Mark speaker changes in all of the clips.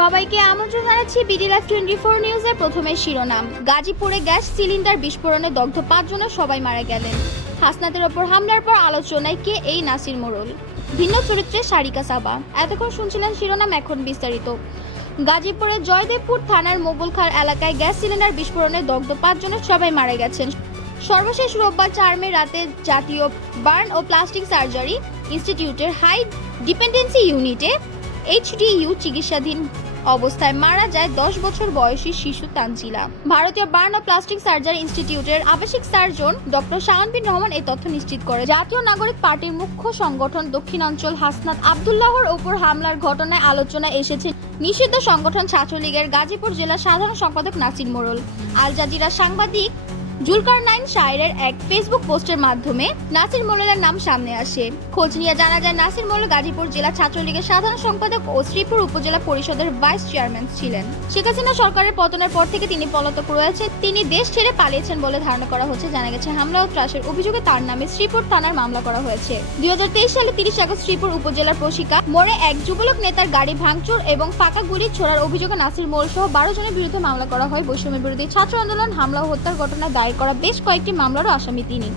Speaker 1: সবাইকে আমন্ত্রণ জানাচ্ছি বিডি লাইভ টোয়েন্টি ফোর নিউজের প্রথমে শিরোনাম। গাজীপুরে গ্যাস সিলিন্ডার বিস্ফোরণে দগ্ধ পাঁচজনের সবাই মারা গেলেন। হাসনাতের ওপর হামলার পর আলোচনায় কে এই নাসির মোড়ল? ভিন্ন চরিত্রে সারিকা সাবা। এতক্ষণ শুনছিলেন শিরোনাম এখন বিস্তারিত। গাজীপুরের জয়দেবপুর থানার মোগলখার এলাকায় গ্যাস সিলিন্ডার বিস্ফোরণে দগ্ধ পাঁচজনের সবাই মারা গেছেন। সর্বশেষ রোববার চার মে রাতে জাতীয় বার্ন ও প্লাস্টিক সার্জারি ইনস্টিটিউটের হাই ডিপেন্ডেন্সি ইউনিটে এইচডিইউ চিকিৎসাধীন অবস্থায় মারা যায় দশ বছর বয়সী শিশু তানজিলা। ভারতীয় বার্ন প্লাস্টিক সার্জারি ইনস্টিটিউটের আবাসিক সার্জন ডক্টর শাহান বিন রহমান এই তথ্য নিশ্চিত করে। জাতীয় নাগরিক পার্টির মুখ্য সংগঠন দক্ষিণাঞ্চল হাসনাত আবদুল্লাহর ওপর হামলার ঘটনায় আলোচনায় এসেছে নিষিদ্ধ সংগঠন ছাত্রলীগের গাজীপুর জেলা সাধারণ সম্পাদক নাসির মোড়ল। আল জাজিরা সাংবাদিক জুলকার নাইন শায়ের এক ফেসবুক পোস্টের মাধ্যমে নাসির মোল্লার নাম সামনে আসে। খোঁজ নিয়ে জানা যায়, নাসির মোল্লা গাজীপুর জেলা ছাত্রলীগের সাধারণ সম্পাদক ও শ্রীপুর উপজেলা পরিষদের ভাইস চেয়ারম্যান ছিলেন। শেখ হাসিনা সরকারের পতনের পর থেকে তিনি পলাতক রয়েছেন তিনি দেশ ছেড়ে পালিয়েছেন বলে ধারণা করা হচ্ছে। জানা গেছে, হামলা ও ত্রাসের অভিযোগে তার নামে শ্রীপুর থানার মামলা করা হয়েছে। দুই হাজার তেইশ সালে তিরিশ আগস্ট শ্রীপুর উপজেলার প্রশিকা, মোড়ে এক যুবলোক নেতার গাড়ি ভাঙচুর এবং ফাঁকা গুলি ছোড়ার অভিযোগে নাসির মোল সহ বারো জনের বিরুদ্ধে মামলা করা হয়। বৈষম্য বিরোধী ছাত্র আন্দোলন, হামলা ও হত্যার ঘটনায় দায়ের করা বেশ কয়েকটি মামলারও আসামি তিনি।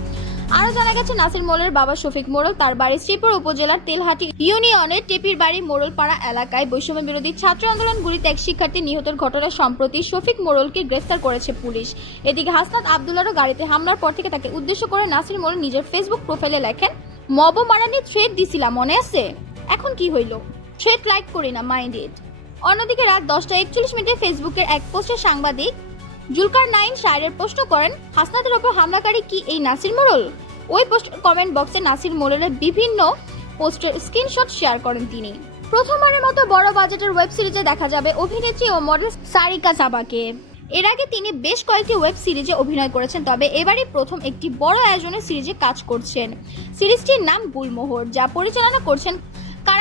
Speaker 1: আরও জানা গেছে, নাসির মোড়ের বাবা শফিক মোড়ল তার বাড়ি শ্রীপুর উপজেলার তেলহাটি ইউনিয়নের টেপির বাড়ি মোড়লপাড়া এলাকায় বৈষম্য বিরোধী ছাত্র আন্দোলন গুলিতে এক শিক্ষার্থী নিহতের ঘটনায় সম্প্রতি শফিক মোড়লকে গ্রেফতার করেছে পুলিশ। এদিকে হাসনাত আবদুল্লারও গাড়িতে হামলার পর থেকে তাকে উদ্দেশ্য করে নাসির মোড়ল নিজের ফেসবুক প্রোফাইলে লেখেন, মব মারানি থ্রেড দিছিলাম, মনে আছে? এখন কি হইল? থ্রেড লাইক করি না, মাইন্ড ইট। অন্যদিকে রাত দশটা একচল্লিশ মিনিটে ফেসবুকের এক পোস্টে সাংবাদিক জুলকার নাইন শায়ের প্রশ্ন করেন, হাসনাতের ওপর হামলাকারী কি এই নাসির মোড়ল ওই পোস্ট কমেন্ট বক্সে নাসির মোড়লের বিভিন্ন পোস্টের স্ক্রিনশট শেয়ার করেন তিনি। প্রথমবারের মতো বড় বাজেটের ওয়েব সিরিজে দেখা যাবে অভিনেত্রী ও মডেল সারিকা সাবাকে। এর আগে তিনি বেশ কয়েকটি ওয়েব সিরিজে অভিনয় করেছেন, তবে এবারই প্রথম একটি বড় আয়োজনের সিরিজে কাজ করছেন। সিরিজটির নাম গুলমোহর, যা পরিচালনা করছেন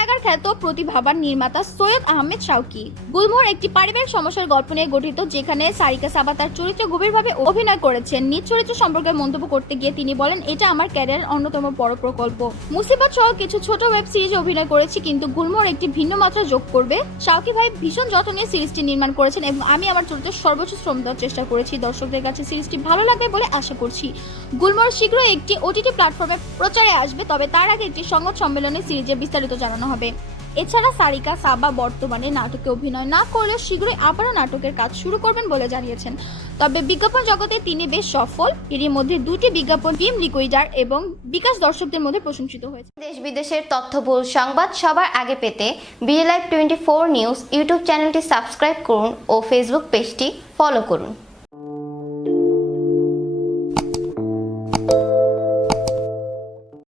Speaker 1: কারাগার খ্যাত প্রতিভাবান নির্মাতা সৈয়দ আহমেদ শাওকি গুলমোহর একটি পারিবারিক সমস্যার গল্প নিয়ে গঠিত, যেখানে সারিকা সাবা তার চরিত্রে গভীরভাবে অভিনয় করেছেন। নিজ চরিত্র সম্পর্কে মন্তব্য করতে গিয়ে তিনি বলেন, এটা আমার ক্যারিয়ারের অন্যতম বড় প্রকল্প। মুসিবত সহ কিছু ছোট ওয়েব সিরিজে অভিনয় করেছি, কিন্তু গুলমোহর একটি ভিন্ন মাত্রা যোগ করবে। শাওকি ভাই ভীষণ যত্ন নিয়ে সিরিজটি নির্মাণ করেছেন এবং আমি আমার চরিত্রের সর্বোচ্চ শ্রম দেওয়ার চেষ্টা করেছি। দর্শকদের কাছে সিরিজটি ভালো লাগবে বলে আশা করছি। গুলমোহর শীঘ্রই একটি ওটিটি প্ল্যাটফর্মে প্রচারে আসবে, তবে তার আগে একটি সংবাদ সম্মেলনে সিরিজে বিস্তারিত জানানো হবে। এছাড়া সারিকা, সাবা বর্তমানে নাটকে অভিনয় না করলেও শীঘ্রই আবারও নাটকের কাজ শুরু করবেন বলে জানিয়েছেন। তবে বিজ্ঞাপন জগতে তিনি বেশ সফল। এরই মধ্যে দুটি বিজ্ঞাপন টিম লিকুইডার এবং বিকাশ দর্শকদের মধ্যে প্রশংসিত হয়েছে।
Speaker 2: দেশ বিদেশের তথ্যবহুল সংবাদ সবার আগে পেতে live twenty four news YouTube চ্যানেলটি সাবস্ক্রাইব করুন ও ফেসবুক পেজটি ফলো করুন।